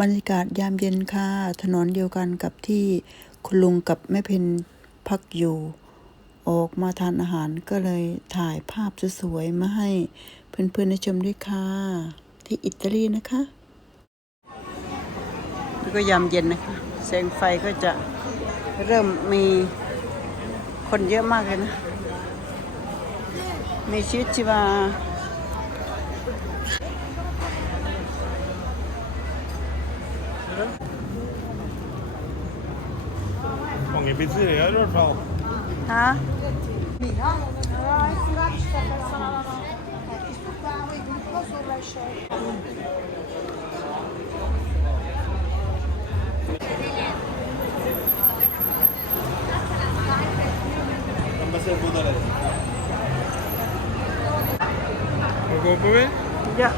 บรรยากาศยามเย็นค่ะ ถนนเดียวกันกับที่คุณลุงกับแม่เพนพักอยู่ ออกมาทานอาหารก็เลยถ่ายภาพสวยๆมาให้เพื่อนๆได้ชมด้วยค่ะ ที่อิตาลีนะคะก็ยามเย็นนะคะแสงไฟก็จะเริ่มมีคนเยอะมากเลยนะ มีชีวิตชีวา Mange pizzeriaer i hvert fall. Hæ? Hva går på med? Ja.